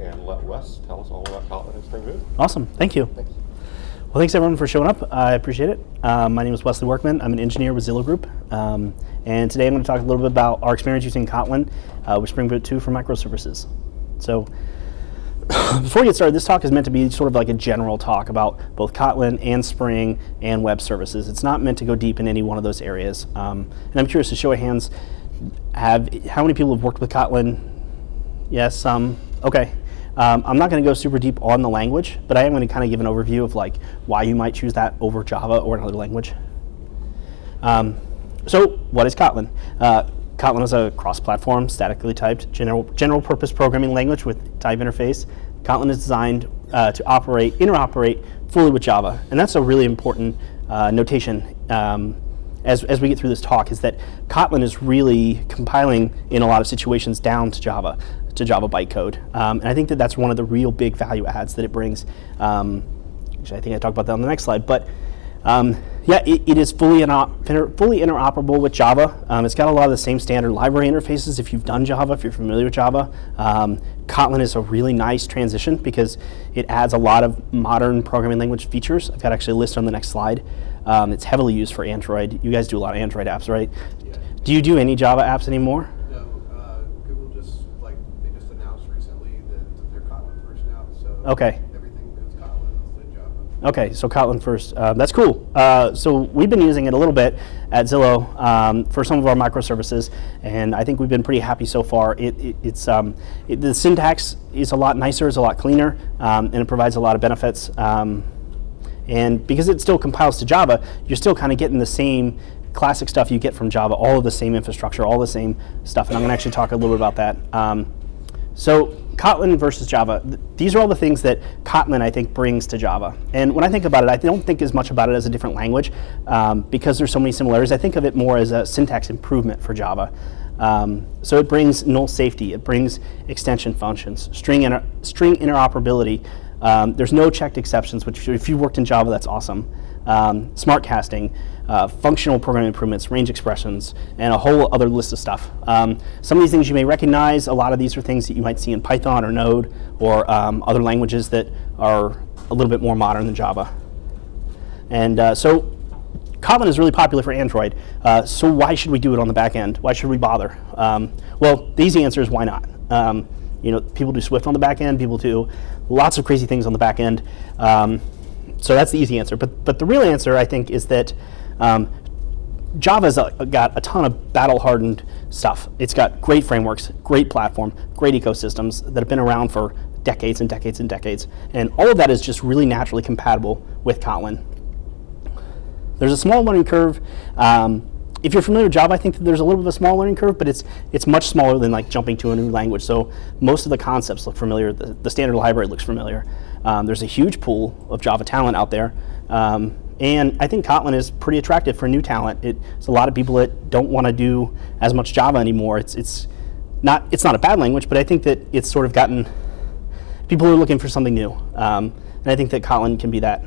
and let Wes tell us all about Kotlin and SpringBoot. Awesome, thank you. Thanks. Well, thanks everyone for showing up. I appreciate it. My name is Wesley Workman. I'm an engineer with Zillow Group. And today I'm going to talk a little bit about our experience using Kotlin with SpringBoot 2 for Microservices. So before we get started, this talk is meant to be sort of like a general talk about both Kotlin and Spring and web services. It's not meant to go deep in any one of those areas. And I'm curious to show of hands, how many people have worked with Kotlin? Yes, some. Okay. I'm not going to go super deep on the language, but I am going to kind of give an overview of like why you might choose that over Java or another language. So what is Kotlin? Kotlin is a cross-platform, statically typed, general-purpose programming language with type interface. Kotlin is designed to interoperate fully with Java, and that's a really important notation as we get through this talk, is that Kotlin is really compiling in a lot of situations down to Java bytecode. And I think that that's one of the real big value adds that it brings. Actually, I think I talked about that on the next slide. But yeah, it is fully interoperable with Java. It's got a lot of the same standard library interfaces if you've done Java, if you're familiar with Java. Kotlin is a really nice transition because it adds a lot of modern programming language features. I've got actually a list on the next slide. It's heavily used for Android. You guys do a lot of Android apps, right? Yeah. Do you do any Java apps anymore? No, Google just announced recently that they're Kotlin first now, so Okay. everything goes Kotlin instead of Java. Okay, so Kotlin first. That's cool. So we've been using it a little bit at Zillow for some of our microservices, and I think we've been pretty happy so far. The syntax is a lot nicer, it's a lot cleaner, and it provides a lot of benefits. And because it still compiles to Java, you're still kind of getting the same classic stuff you get from Java, all of the same infrastructure, all the same stuff, and I'm going to actually talk a little bit about that. So Kotlin versus Java, these are all the things that Kotlin, I think, brings to Java. And when I think about it, I don't think as much about it as a different language because there's so many similarities. I think of it more as a syntax improvement for Java. So it brings null safety, it brings extension functions, string interoperability. There's no checked exceptions, which if you worked in Java, that's awesome. Smart casting, functional programming improvements, range expressions, and a whole other list of stuff. Some of these things you may recognize. A lot of these are things that you might see in Python or Node or other languages that are a little bit more modern than Java. And so Kotlin is really popular for Android. So why should we do it on the back end? Why should we bother? Well, the easy answer is why not? People do Swift on the back end. People do lots of crazy things on the back end. So that's the easy answer. But the real answer, I think, is that Java's got a ton of battle-hardened stuff. It's got great frameworks, great platform, great ecosystems that have been around for decades and decades and decades. And all of that is just really naturally compatible with Kotlin. There's a small learning curve. If you're familiar with Java, I think that there's a little bit of a small learning curve, but it's much smaller than like jumping to a new language. So most of the concepts look familiar. The standard library looks familiar. There's a huge pool of Java talent out there. And I think Kotlin is pretty attractive for new talent. It's a lot of people that don't want to do as much Java anymore. It's not a bad language, but I think that it's sort of gotten, people are looking for something new. And I think that Kotlin can be that.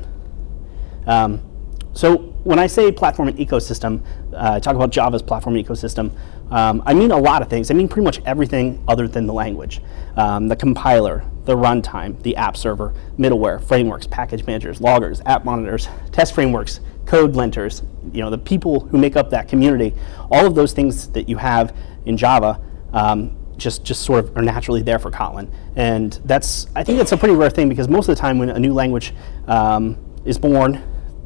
So when I say platform and ecosystem, I talk about Java's platform and ecosystem. I mean a lot of things. I mean pretty much everything other than the language. The compiler, the runtime, the app server, middleware, frameworks, package managers, loggers, app monitors, test frameworks, code linters, the people who make up that community. All of those things that you have in Java just sort of are naturally there for Kotlin. And I think that's a pretty rare thing because most of the time when a new language is born,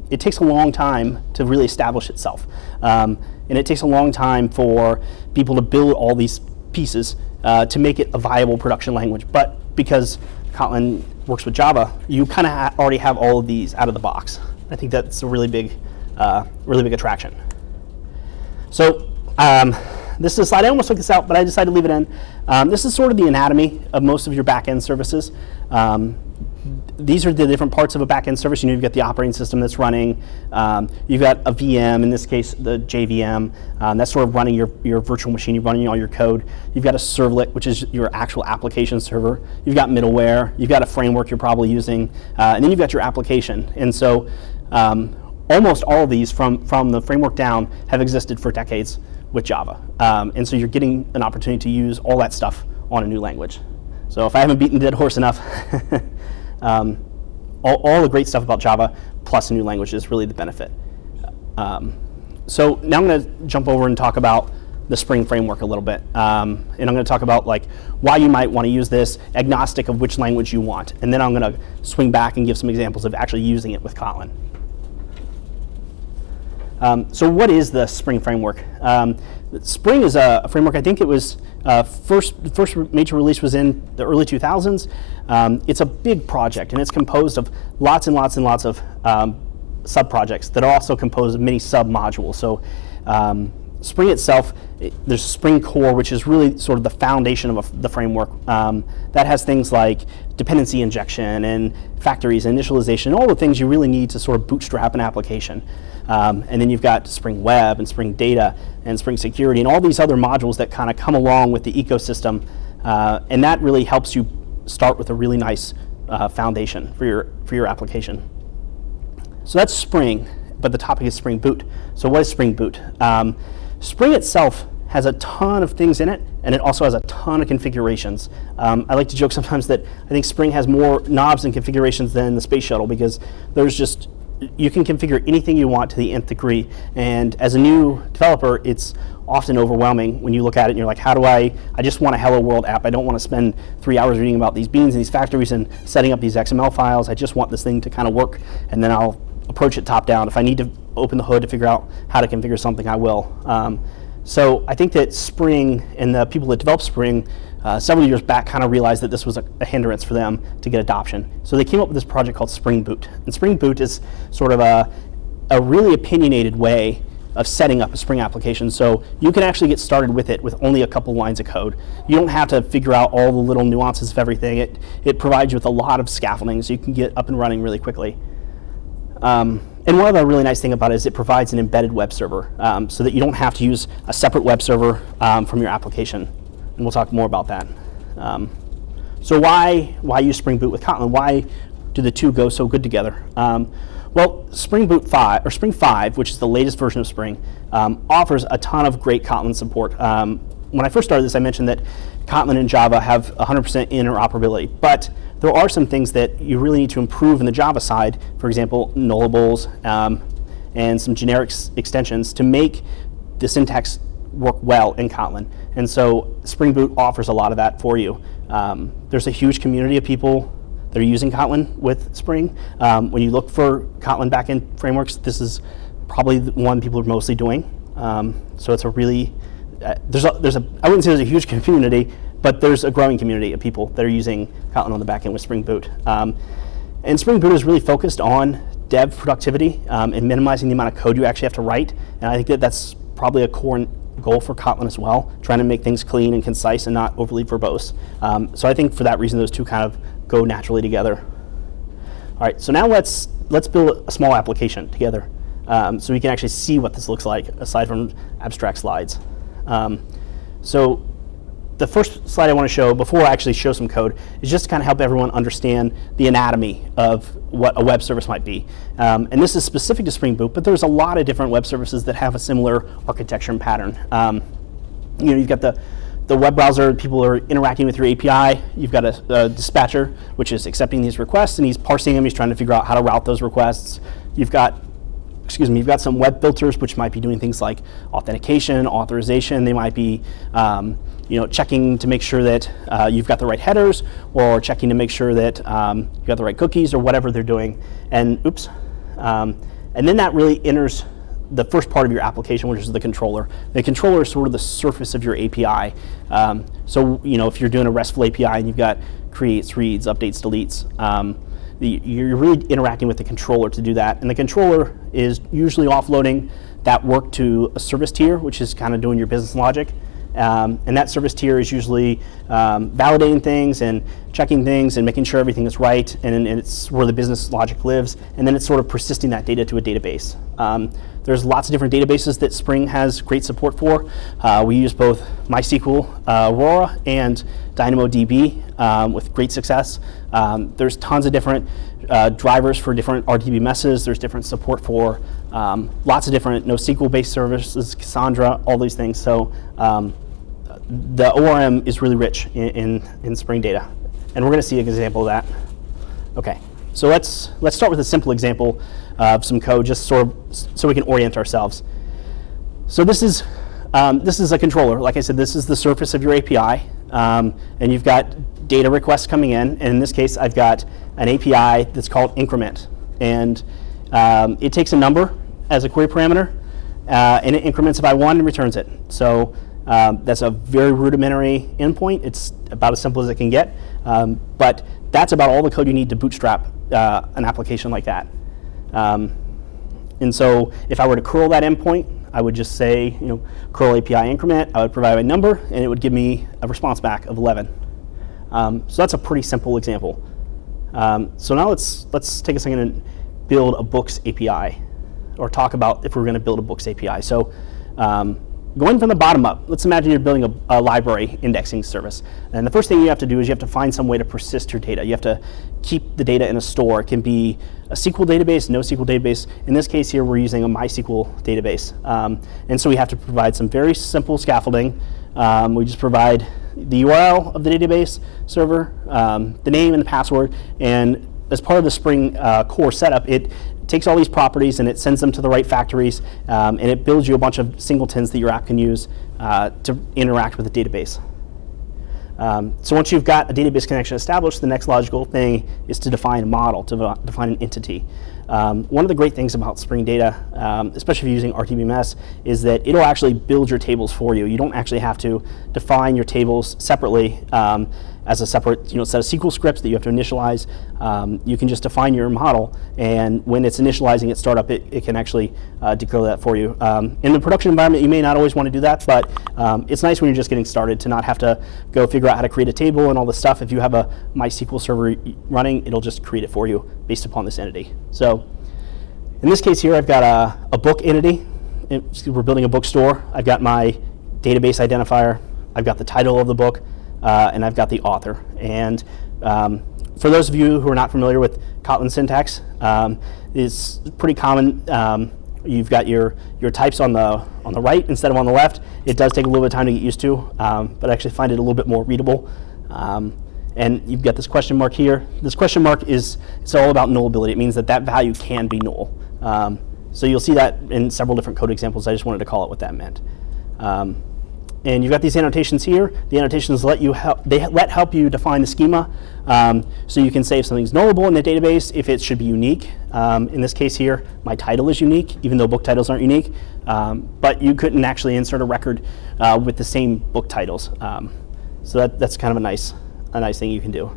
it takes a long time to really establish itself. And it takes a long time for people to build all these pieces to make it a viable production language. But because Kotlin works with Java, you kind of already have all of these out of the box. I think that's a really big attraction. So this is a slide. I almost took this out, but I decided to leave it in. This is sort of the anatomy of most of your back-end services. These are the different parts of a back-end service. You've got the operating system that's running. You've got a VM, in this case, the JVM. That's sort of running your virtual machine. You're running all your code. You've got a servlet, which is your actual application server. You've got middleware. You've got a framework you're probably using. And then you've got your application. And so almost all of these, from the framework down, have existed for decades with Java. And so you're getting an opportunity to use all that stuff on a new language. So if I haven't beaten the dead horse enough, all the great stuff about Java plus a new language is really the benefit. So now I'm going to jump over and talk about the Spring framework a little bit. And I'm going to talk about like why you might want to use this, agnostic of which language you want. And then I'm going to swing back and give some examples of actually using it with Kotlin. So what is the Spring framework? Spring is a framework, I think it was, first major release was in the early 2000s. It's a big project, and it's composed of lots and lots and lots of sub-projects that are also composed of many sub-modules. So Spring itself, there's Spring Core, which is really sort of the foundation of the framework. That has things like dependency injection and factories, initialization, all the things you really need to sort of bootstrap an application. And then you've got Spring Web and Spring Data and Spring Security and all these other modules that kind of come along with the ecosystem. And that really helps you start with a really nice foundation for your application. So that's Spring, but the topic is Spring Boot. So what is Spring Boot? Spring itself has a ton of things in it, and it also has a ton of configurations. I like to joke sometimes that I think Spring has more knobs and configurations than the Space Shuttle, because there's just, you can configure anything you want to the nth degree. And as a new developer, it's often overwhelming when you look at it and you're like, how do I just want a Hello World app. I don't want to spend 3 hours reading about these beans and these factories and setting up these XML files. I just want this thing to kind of work, and then I'll approach it top down. If I need to open the hood to figure out how to configure something, I will. So I think that Spring and the people that developed Spring several years back kind of realized that this was a hindrance for them to get adoption. So they came up with this project called SpringBoot. And SpringBoot is sort of a really opinionated way of setting up a Spring application. So you can actually get started with it with only a couple lines of code. You don't have to figure out all the little nuances of everything. It provides you with a lot of scaffolding, so you can get up and running really quickly. And one other really nice thing about it is it provides an embedded web server, so that you don't have to use a separate web server from your application. And we'll talk more about that. So why use Spring Boot with Kotlin? Why do the two go so good together? Well, Spring 5, which is the latest version of Spring, offers a ton of great Kotlin support. When I first started this, I mentioned that Kotlin and Java have 100% interoperability, but there are some things that you really need to improve in the Java side. For example, nullables and some generic extensions to make the syntax work well in Kotlin. And so Spring Boot offers a lot of that for you. There's a huge community of people that are using Kotlin with Spring. When you look for Kotlin backend frameworks, this is probably the one people are mostly doing. So it's a really, I wouldn't say there's a huge community, but there's a growing community of people that are using Kotlin on the backend with Spring Boot. And Spring Boot is really focused on dev productivity and minimizing the amount of code you actually have to write. And I think that that's probably a core goal for Kotlin as well, trying to make things clean and concise and not overly verbose. So I think for that reason, those two kind of go naturally together. All right, so now let's build a small application together so we can actually see what this looks like aside from abstract slides. So the first slide I want to show before I actually show some code is just to kind of help everyone understand the anatomy of what a web service might be. And this is specific to Spring Boot, but there's a lot of different web services that have a similar architecture and pattern. You've got the web browser, people are interacting with your API. You've got a dispatcher, which is accepting these requests, and he's parsing them. He's trying to figure out how to route those requests. You've got some web filters, which might be doing things like authentication, authorization. They might be checking to make sure that you've got the right headers, or checking to make sure that you've got the right cookies, or whatever they're doing. And and then that really enters the first part of your application, which is the controller. The controller is sort of the surface of your API. So if you're doing a RESTful API and you've got creates, reads, updates, deletes, you're really interacting with the controller to do that. And the controller is usually offloading that work to a service tier, which is kind of doing your business logic. And that service tier is usually validating things and checking things and making sure everything is right, and it's where the business logic lives. And then it's sort of persisting that data to a database. There's lots of different databases that Spring has great support for. We use both MySQL, Aurora, and DynamoDB with great success. There's tons of different drivers for different RDBMSs. There's different support for lots of different NoSQL-based services, Cassandra, all these things. So the ORM is really rich in Spring data. and we're going to see an example of that. Okay, so let's start with a simple example of some code, just sort of so we can orient ourselves. So this is a controller. Like I said, this is the surface of your API, and you've got data requests coming in. And in this case, I've got an API that's called increment, and it takes a number as a query parameter, and it increments it by 1 and returns it. So that's a very rudimentary endpoint. It's about as simple as it can get, but that's about all the code you need to bootstrap an application like that. And so if I were to curl that endpoint, I would just say, curl API increment. I would provide a number, and it would give me a response back of 11. So that's a pretty simple example. So now let's take a second and build a books API, or talk about if we're going to build a books API. So going from the bottom up, let's imagine you're building a library indexing service. And the first thing you have to do is you have to find some way to persist your data. You have to keep the data in a store. It can be a SQL database, NoSQL database. In this case here, we're using a MySQL database. And so we have to provide some very simple scaffolding. We just provide the URL of the database server, the name and the password, and as part of the Spring core setup, it takes all these properties and it sends them to the right factories, and it builds you a bunch of singletons that your app can use to interact with the database. So once you've got a database connection established, the next logical thing is to define a model, to define an entity. One of the great things about Spring Data, especially if you're using RTBMS, is that it'll actually build your tables for you. You don't actually have to define your tables separately as a separate set of SQL scripts that you have to initialize. You can just define your model, and when it's initializing at startup, it can actually declare that for you. In the production environment, you may not always want to do that, but it's nice when you're just getting started to not have to go figure out how to create a table and all this stuff. If you have a MySQL server running, it'll just create it for you based upon this entity. So in this case here, I've got a book entity. We're building a bookstore. I've got my database identifier. I've got the title of the book. And I've got the author. And for those of you who are not familiar with Kotlin Syntax, it's pretty common. You've got your types on the right instead of on the left. It does take a little bit of time to get used to, but I actually find it a little bit more readable. And you've got this question mark here. This question mark it's all about nullability. It means that value can be null. So you'll see that in several different code examples. I just wanted to call it what that meant. And you've got these annotations here. The annotations help you define the schema. So you can say if something's nullable in the database, if it should be unique. In this case here, my title is unique, even though book titles aren't unique. But you couldn't actually insert a record with the same book titles. So that's kind of a nice thing you can do.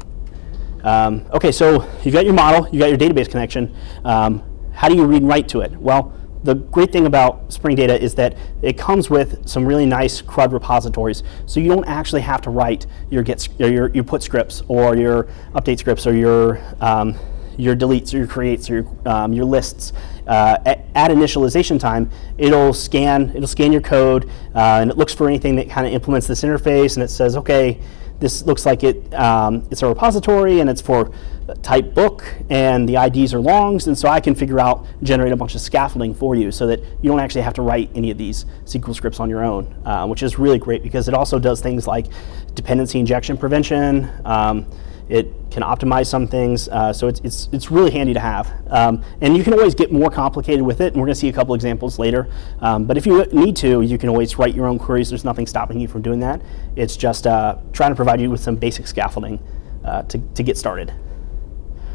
Okay, so you've got your model, you've got your database connection. How do you read and write to it? Well, the great thing about Spring Data is that it comes with some really nice CRUD repositories, so you don't actually have to write your your put scripts or your update scripts or your deletes or your creates or your lists. At initialization time, it'll scan your code and it looks for anything that kind of implements this interface, and it says, okay, this looks like it's a repository and it's for type book, and the IDs are longs, and so I can generate a bunch of scaffolding for you so that you don't actually have to write any of these SQL scripts on your own, which is really great because it also does things like dependency injection prevention. It can optimize some things, so it's really handy to have. And you can always get more complicated with it, and we're going to see a couple examples later. But if you need to, you can always write your own queries. There's nothing stopping you from doing that. It's just trying to provide you with some basic scaffolding to get started.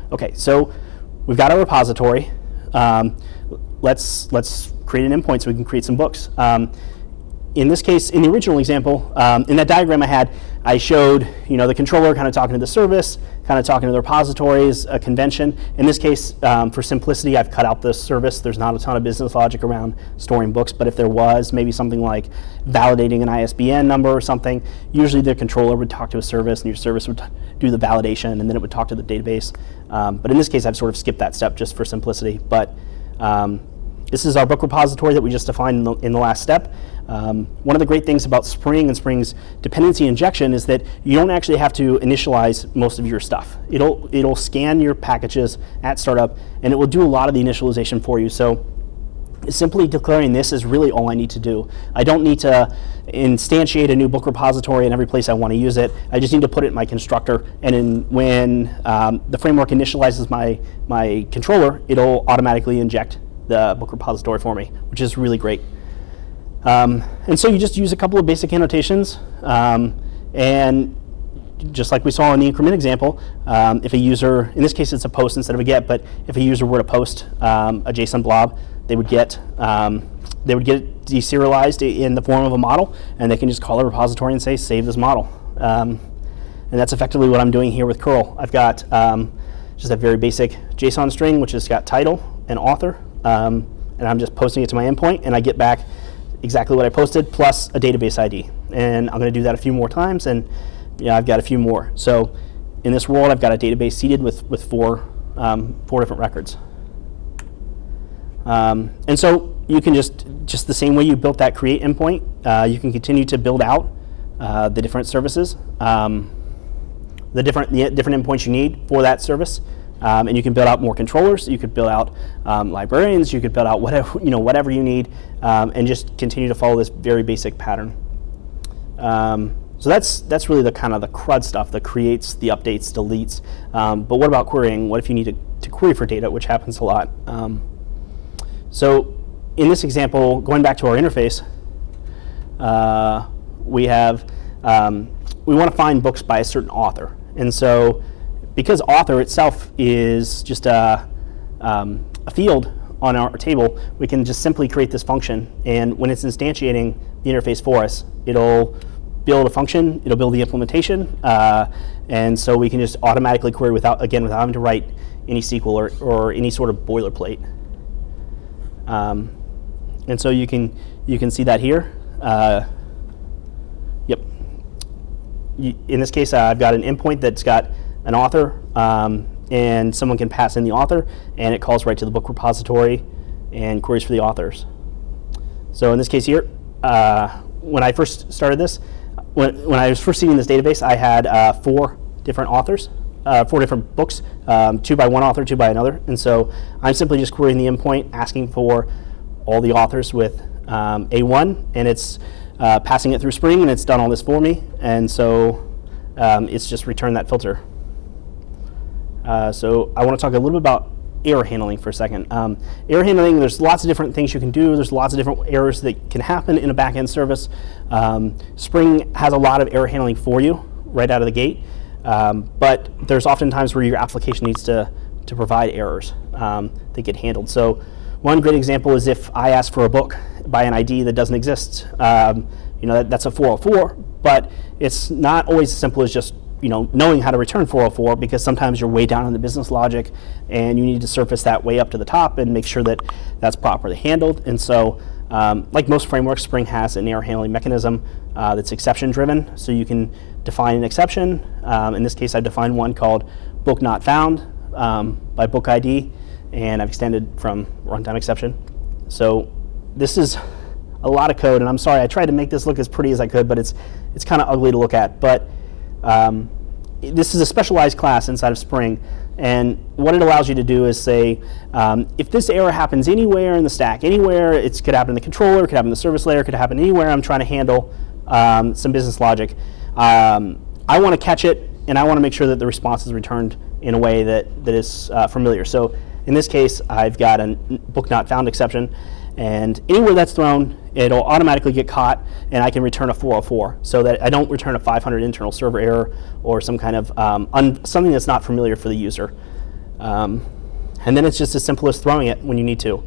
Okay, so we've got our repository. Let's create an endpoint so we can create some books. In this case, in the original example, in that diagram I showed the controller kind of talking to the service, kind of talking to the repositories, a convention. In this case, for simplicity, I've cut out the service. There's not a ton of business logic around storing books, but if there was, maybe something like validating an ISBN number or something, usually the controller would talk to a service, and your service would do the validation, and then it would talk to the database. But in this case, I've sort of skipped that step just for simplicity. But this is our book repository that we just defined in the last step. One of the great things about Spring and Spring's dependency injection is that you don't actually have to initialize most of your stuff. It'll scan your packages at startup, and it will do a lot of the initialization for you. So simply declaring this is really all I need to do. I don't need to instantiate a new book repository in every place I want to use it. I just need to put it in my constructor, and when the framework initializes my controller, it'll automatically inject the book repository for me, which is really great. And so you just use a couple of basic annotations, and just like we saw in the increment example, if a user, in this case it's a post instead of a get, but if a user were to post a JSON blob, they would get it deserialized in the form of a model, and they can just call a repository and say, save this model. And that's effectively what I'm doing here with curl. I've got just a very basic JSON string, which has got title and author, and I'm just posting it to my endpoint, and I get back exactly what I posted plus a database ID. And I'm going to do that a few more times, and I've got a few more. So in this world, I've got a database seeded with four different records. And so you can just the same way you built that create endpoint, you can continue to build out the different services, the different endpoints you need for that service, and you can build out more controllers. You could build out librarians. You could build out whatever you need, and just continue to follow this very basic pattern. So that's really the kind of the CRUD stuff, the creates, the updates, deletes. But what about querying? What if you need to query for data, which happens a lot? So in this example, going back to our interface, we want to find books by a certain author. And so because author itself is just a field on our table, we can just simply create this function. And when it's instantiating the interface for us, it'll build a function, it'll build the implementation, and so we can just automatically query without having to write any SQL or any sort of boilerplate. And so you can see that here. Yep. In this case, I've got an endpoint that's got an author, and someone can pass in the author, and it calls right to the book repository and queries for the authors. So in this case here, when I first started this, when I was first seeing this database, I had 4 different authors, 4 different books, 2 by one author, 2 by another. And so I'm simply just querying the endpoint, asking for all the authors with A1, and it's passing it through Spring, and it's done all this for me. And so it's just returned that filter. So I want to talk a little bit about error handling for a second. Error handling, there's lots of different things you can do. There's lots of different errors that can happen in a backend service. Spring has a lot of error handling for you right out of the gate, but there's often times where your application needs to provide errors that get handled. So one great example is if I ask for a book by an ID that doesn't exist. That's a 404, but it's not always as simple as just knowing how to return 404, because sometimes you're way down in the business logic and you need to surface that way up to the top and make sure that that's properly handled. And so like most frameworks, Spring has an error handling mechanism that's exception driven. So you can define an exception. In this case, I defined one called book not found by book ID, and I've extended from runtime exception. So this is a lot of code, and I'm sorry, I tried to make this look as pretty as I could, but it's kind of ugly to look at. But this is a specialized class inside of Spring, and what it allows you to do is say, if this error happens anywhere in the stack, anywhere, it could happen in the controller, it could happen in the service layer, it could happen anywhere I'm trying to handle some business logic, I want to catch it, and I want to make sure that the response is returned in a way that is familiar. So in this case, I've got a book not found exception, and anywhere that's thrown, it'll automatically get caught, and I can return a 404, so that I don't return a 500 internal server error or some kind of something that's not familiar for the user. And then it's just as simple as throwing it when you need to.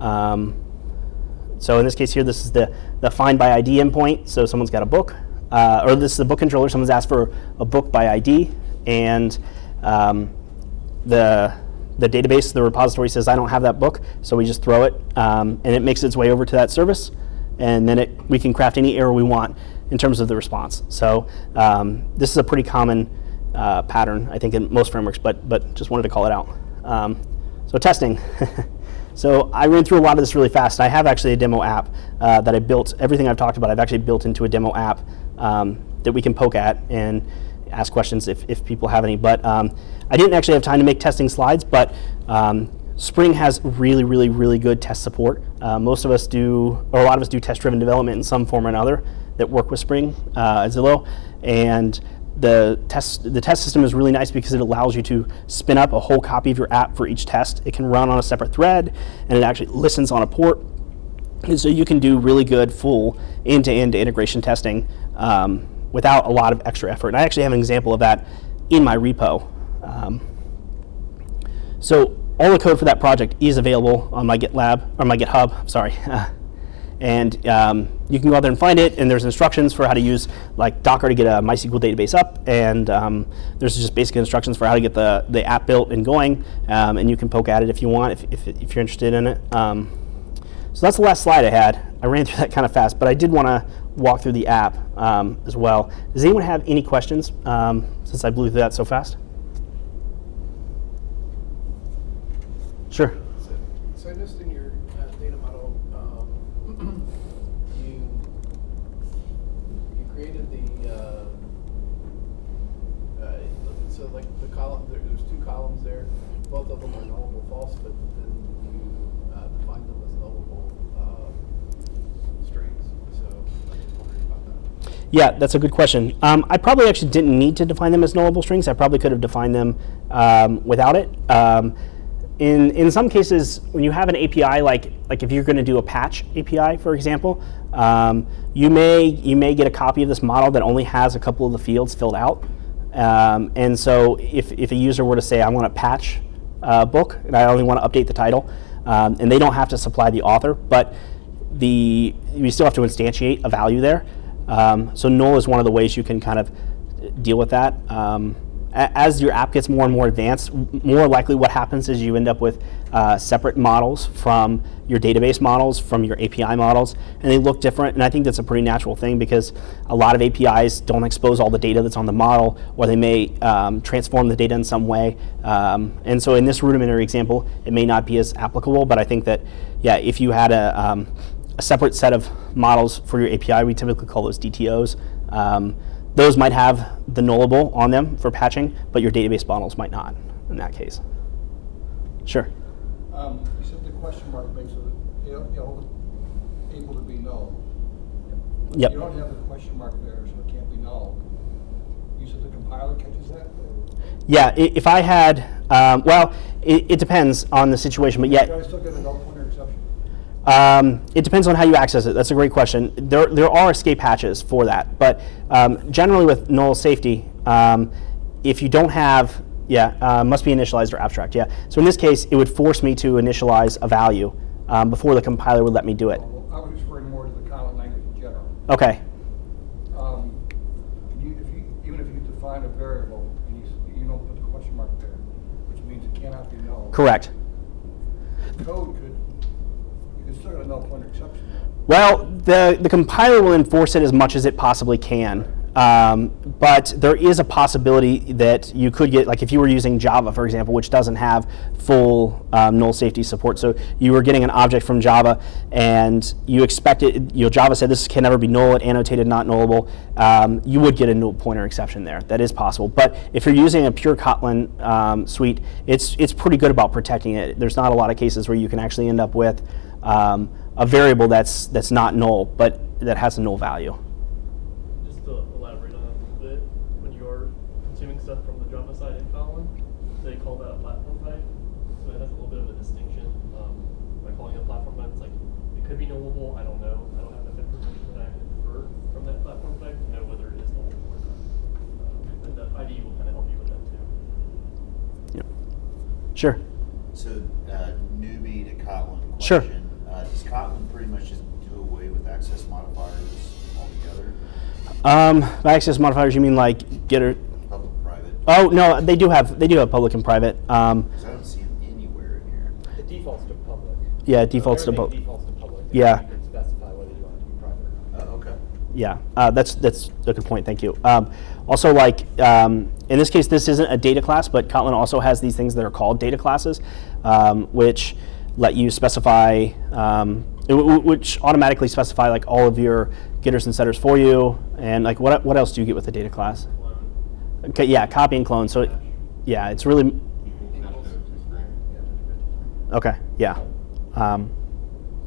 So in this case here, this is the find by ID endpoint. So someone's got a book, or this is the book controller. Someone's asked for a book by ID, and the database, the repository says, I don't have that book, so we just throw it, and it makes its way over to that service, and then we can craft any error we want in terms of the response. So this is a pretty common pattern, I think, in most frameworks, but just wanted to call it out. So testing. So I ran through a lot of this really fast. I have actually a demo app that I built. Everything I've talked about, I've actually built into a demo app that we can poke at and ask questions if people have any. But I didn't actually have time to make testing slides, but Spring has really, really, really good test support. Most of us do, or a lot of us do test-driven development in some form or another that work with Spring at Zillow, and the test system is really nice because it allows you to spin up a whole copy of your app for each test. It can run on a separate thread, and it actually listens on a port, and so you can do really good full end-to-end integration testing without a lot of extra effort. And I actually have an example of that in my repo. So all the code for that project is available on my GitLab, or my GitHub, sorry. And you can go out there and find it, and there's instructions for how to use like Docker to get a MySQL database up, and there's just basic instructions for how to get the app built and going, and you can poke at it if you want, if you're interested in it. So that's the last slide I had. I ran through that kind of fast, but I did want to walk through the app as well. Does anyone have any questions since I blew through that so fast? Sure. So I noticed in your data model, you created the so like the column. There's two columns there. Both of them are nullable false, but then you define them as nullable strings. So I was wondering about that. Yeah, that's a good question. I probably actually didn't need to define them as nullable strings. I probably could have defined them without it. In some cases, when you have an API, like if you're going to do a patch API, for example, you may get a copy of this model that only has a couple of the fields filled out. And so if a user were to say, I want to patch book, and I only want to update the title, and they don't have to supply the author, but you still have to instantiate a value there. So null is one of the ways you can kind of deal with that. As your app gets more and more advanced, more likely what happens is you end up with separate models from your database models, from your API models, and they look different. And I think that's a pretty natural thing because a lot of APIs don't expose all the data that's on the model, or they may transform the data in some way. And so in this rudimentary example, it may not be as applicable, but I think that, yeah, if you had a separate set of models for your API, we typically call those DTOs. Those might have the nullable on them for patching, but your database models might not in that case. Sure. You said the question mark makes it able to be null. Yep. You don't have the question mark there, so it can't be null. You said the compiler catches that? Yeah, if I had, well, it depends on the situation, but yeah. Do I still get a null pointer exception? It depends on how you access it. That's a great question. There are escape hatches for that, but generally with null safety, if you don't have, must be initialized or abstract, yeah. So in this case, it would force me to initialize a value before the compiler would let me do it. Well, I was referring more to the Kotlin language in general. Okay. Even if you define a variable and you don't put the question mark there, which means it cannot be null. Correct. The code you can still get a null pointer exception. Well, the compiler will enforce it as much as it possibly can. But there is a possibility that you could get, like if you were using Java, for example, which doesn't have full null safety support. So you were getting an object from Java and you expected, Java said this can never be null, it annotated not nullable. You would get a null pointer exception there. That is possible. But if you're using a pure Kotlin suite, it's pretty good about protecting it. There's not a lot of cases where you can actually end up with a variable that's not null, but that has a null value. Just to elaborate on that a little bit, when you're consuming stuff from the Java side in Kotlin, they call that a platform type. So it has a little bit of a distinction. By calling it a platform type, it's like, it could be nullable, I don't know. I don't have enough information that I can infer from that platform type to know whether it is nullable or not. And the IDE will kind of help you with that too. Yep. Sure. So, newbie to Kotlin question. Sure. Does Kotlin pretty much just do away with access modifiers altogether? By access modifiers, you mean like getter? Public, private? Oh no, they do have public and private. Because I don't see them anywhere in here. It defaults to public. Yeah, it defaults to Everything both. defaults to public. and Yeah. You can specify whether you want it to be private. Okay. Yeah, that's a good point. Thank you. Also, like in this case, this isn't a data class, but Kotlin also has these things that are called data classes, which let you specify, which automatically specify like all of your getters and setters for you, and like what else do you get with the data class? Okay, yeah, copy and clone. So, yeah, it's really. Okay, yeah.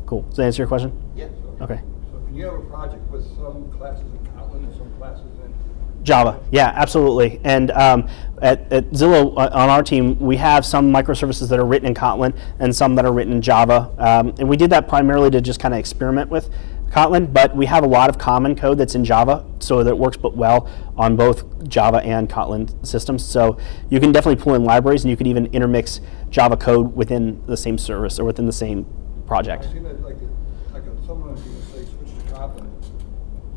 Cool. Does that answer your question? Yeah. Okay. So can you have a project with some classes in Kotlin and some classes in? Java, yeah, absolutely. And at Zillow, on our team, we have some microservices that are written in Kotlin and some that are written in Java. And we did that primarily to just kind of experiment with Kotlin, but we have a lot of common code that's in Java, so that it works but well on both Java and Kotlin systems. So you can definitely pull in libraries, and you can even intermix Java code within the same service or within the same project. I've seen that someone you say switch to Kotlin.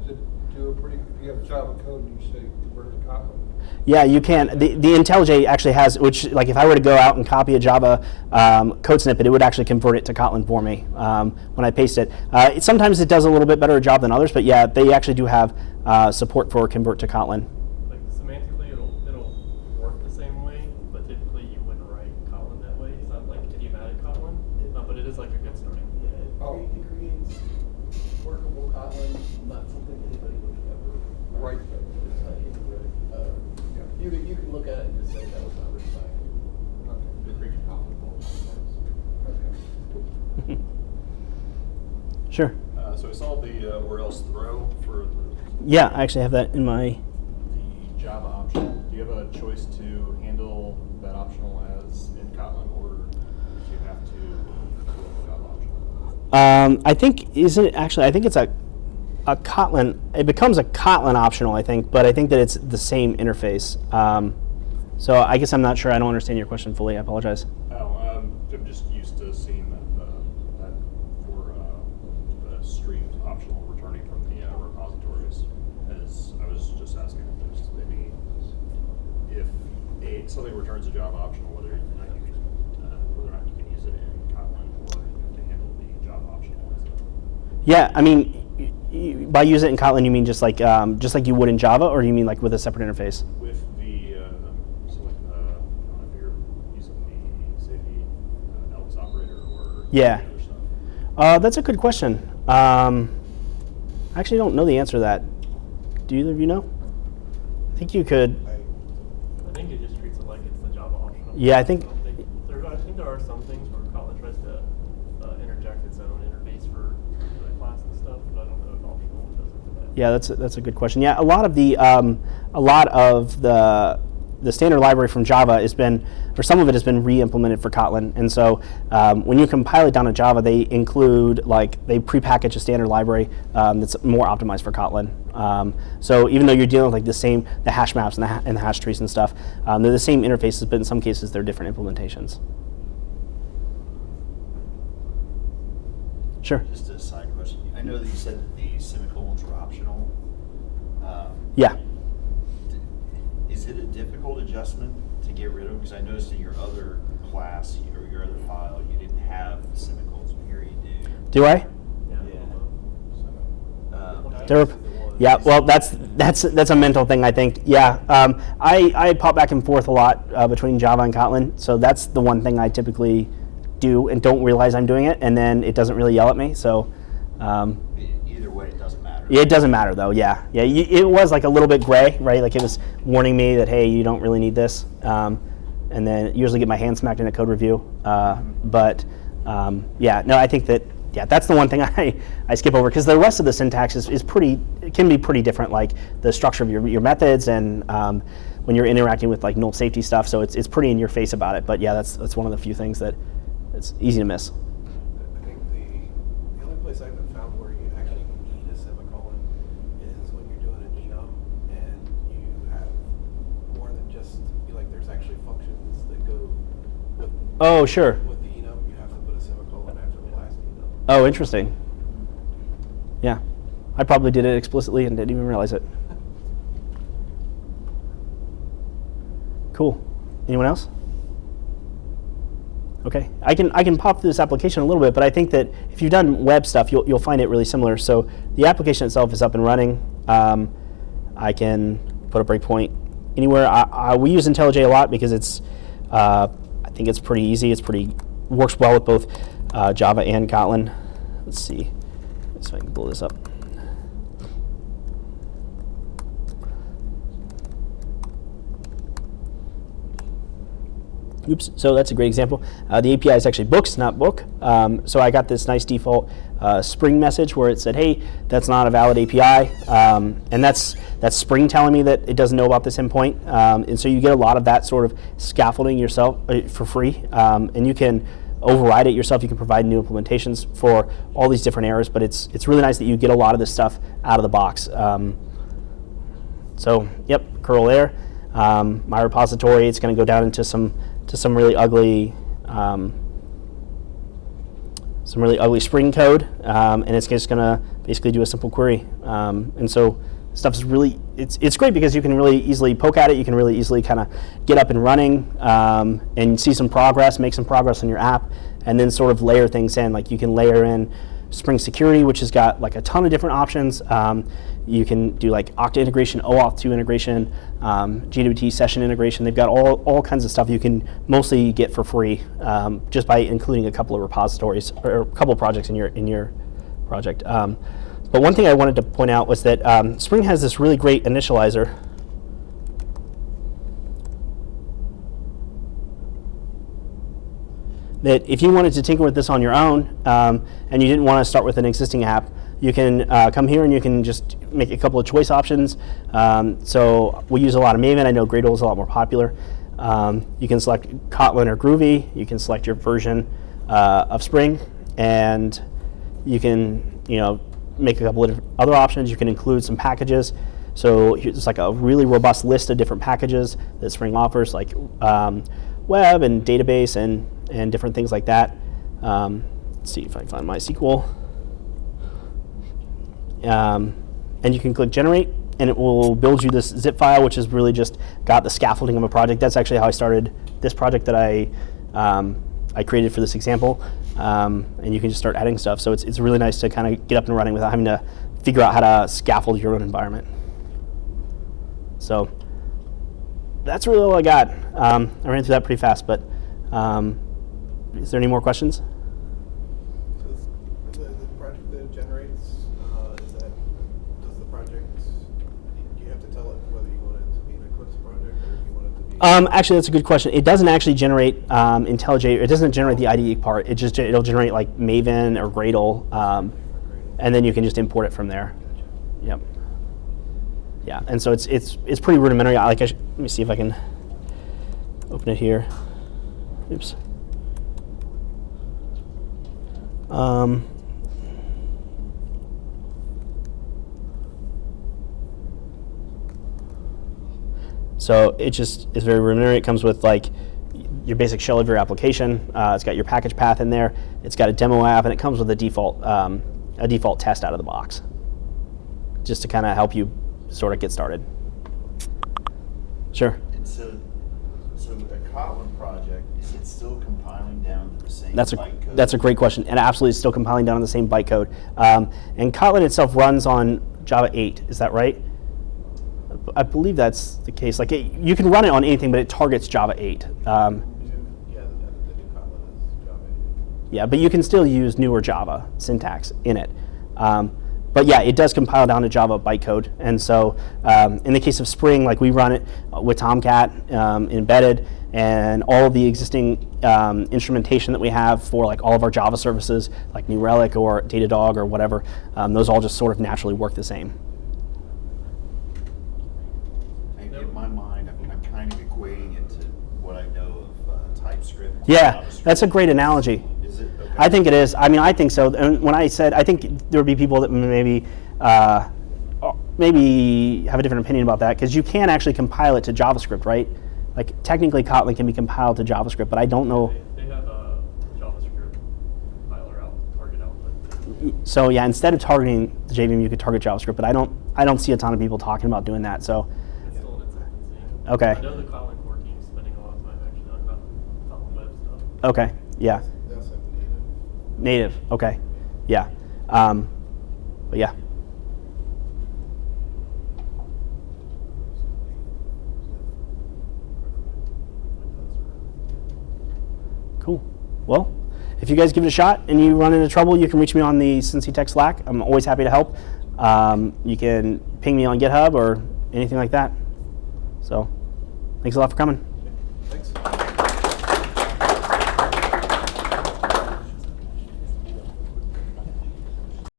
Does it do a pretty? You have Java code and you say convert to Kotlin. Yeah, you can. The IntelliJ actually has, which, like, if I were to go out and copy a Java code snippet, it would actually convert it to Kotlin for me when I paste it. Sometimes it does a little bit better job than others, but yeah, they actually do have support for convert to Kotlin. Like semantically, it'll work the same way, but typically you wouldn't write Kotlin that way. It's not like idiomatic Kotlin, but it is like a good starting. Yeah, it creates workable Kotlin, not something anybody would ever Right. It's not even right. You can look at it and just say that was not written by you. Okay. Okay. Sure. So I saw the or else throw for Yeah, I actually have that in my. the Java option. Do you have a choice to handle that optional as in Kotlin, or do you have to do the Java option? I think, isn't it actually, I think it's a Kotlin, it becomes a Kotlin optional, I think, but I think that it's the same interface. So I guess I'm not sure, I don't understand your question fully, I apologize. Oh, I'm just used to seeing that for the streamed optional returning from the repositories. As I was just asking if there's maybe if something returns a Java optional, whether or not you can use it in Kotlin, or you have to handle the Java optional. Yeah, I mean, by use it in Kotlin, you mean just like you would in Java, or you mean like with a separate interface? With the so like I don't know if you're using the say the else operator or Yeah. the other stuff. That's a good question. I actually don't know the answer to that. Do either of you know? I think you could. I think it just treats it like it's the Java optional. Yeah, I think. I think there are some things where Kotlin tries to interject its own interface for the class and stuff, but I don't know if optional does it for that. Yeah, that's a good question. Yeah, a lot of the standard library from Java has been, or some of it has been re-implemented for Kotlin. And so when you compile it down to Java, they include, like, they prepackage a standard library that's more optimized for Kotlin. So even though you're dealing with like the hash maps and the hash trees and stuff, they're the same interfaces, but in some cases they're different implementations. Sure. Just a side question. I know that you said that the semicolons were optional. Yeah. Is it a difficult adjustment to get rid of? Because I noticed in your other class or your other file, you didn't have the semicolons, but here you do. Do I? Yeah. Yeah, well, that's a mental thing, I think. Yeah, I pop back and forth a lot between Java and Kotlin, so that's the one thing I typically do and don't realize I'm doing it, and then it doesn't really yell at me. So Either way, it doesn't matter. it doesn't matter though. Yeah, it was like a little bit gray, right? Like it was warning me that, hey, you don't really need this, and then usually get my hand smacked in a code review. Yeah, no, I think that. Yeah, that's the one thing I skip over, because the rest of the syntax can be pretty different, like the structure of your methods and when you're interacting with like null safety stuff. So it's pretty in your face about it. But yeah, that's one of the few things that it's easy to miss. I think the only place I haven't found where you actually need a semicolon is when you're doing an enum and you have more than just, like, there's actually functions that go with, Oh, sure. with the enum. You have to put a semicolon after the last enum. Oh, interesting. Yeah, I probably did it explicitly and didn't even realize it. Cool. Anyone else? Okay, I can pop through this application a little bit, but I think that if you've done web stuff, you'll find it really similar. So the application itself is up and running. I can put a breakpoint anywhere. We use IntelliJ a lot because it's, I think it's pretty easy. Works well with both Java and Kotlin. Let's see if I can blow this up. Oops, so that's a great example. The API is actually books, not book. So I got this nice default Spring message where it said, hey, that's not a valid API. And that's Spring telling me that it doesn't know about this endpoint. And so you get a lot of that sort of scaffolding yourself for free. And you can override it yourself. You can provide new implementations for all these different errors, but it's really nice that you get a lot of this stuff out of the box. So, yep, curl there. My repository, it's going to go down into some really ugly Spring code, and it's just going to basically do a simple query. And so stuff is really, it's great because you can really easily poke at it. You can really easily kind of get up and running and see some progress, make some progress in your app, and then sort of layer things in. Like you can layer in Spring Security, which has got like a ton of different options. You can do like Okta integration, OAuth 2 integration, GWT session integration. They've got all kinds of stuff you can mostly get for free just by including a couple of repositories or a couple of projects in your project. But one thing I wanted to point out was that Spring has this really great initializer. That if you wanted to tinker with this on your own and you didn't want to start with an existing app, you can come here and you can just make a couple of choice options. So we use a lot of Maven. I know Gradle is a lot more popular. You can select Kotlin or Groovy. You can select your version of Spring, and you can make a couple of other options. You can include some packages. So here's like a really robust list of different packages that Spring offers, like web and database and different things like that. Let's see if I can find MySQL. And you can click generate, and it will build you this zip file, which is really just got the scaffolding of a project. That's actually how I started this project that I created for this example. And you can just start adding stuff. So it's really nice to kind of get up and running without having to figure out how to scaffold your own environment. So that's really all I got. I ran through that pretty fast, but is there any more questions? So the project that it generates, does the project, do you have to tell it whether you want it to be an Eclipse project or if you want it to be? Actually, that's a good question. It doesn't actually generate IntelliJ. It doesn't generate the IDE part. It'll generate like Maven or Gradle, and then you can just import it from there. Yep. Yeah, and so it's pretty rudimentary. Let me see if I can open it here. Oops. So it just is very rudimentary. It comes with like your basic shell of your application. It's got your package path in there. It's got a demo app, and it comes with a default test out of the box, just to kind of help you sort of get started. Sure. And so a Kotlin project, is it still compiling down to the same bytecode? That's a great question, and absolutely it's still compiling down to the same bytecode. And Kotlin itself runs on Java 8, is that right? I believe that's the case. Like you can run it on anything, but it targets Java 8. Yeah, the new Kotlin is Java 8. Yeah, but you can still use newer Java syntax in it. But yeah, it does compile down to Java bytecode. And so in the case of Spring, like we run it with Tomcat embedded, and all of the existing instrumentation that we have for like all of our Java services, like New Relic or Datadog or whatever, those all just sort of naturally work the same. In my mind, I'm kind of equating it to what I know of TypeScript. Yeah, that's a great analogy. Is it? Okay. I think it is. I mean, I think so. And when I said, I think there would be people that maybe have a different opinion about that, because you can actually compile it to JavaScript, right? Like technically, Kotlin can be compiled to JavaScript, but I don't know. They have a JavaScript compiler target output. So yeah, instead of targeting the JVM, you could target JavaScript, but I don't see a ton of people talking about doing that. So It's still in its infancy. Okay. I know the Kotlin core team is spending a lot of time actually on Kotlin web stuff. okay, yeah, That's like native. native. Okay, yeah, but yeah. Cool. Well, if you guys give it a shot and you run into trouble, you can reach me on the Cincy Tech Slack. I'm always happy to help. You can ping me on GitHub or anything like that. So, thanks a lot for coming.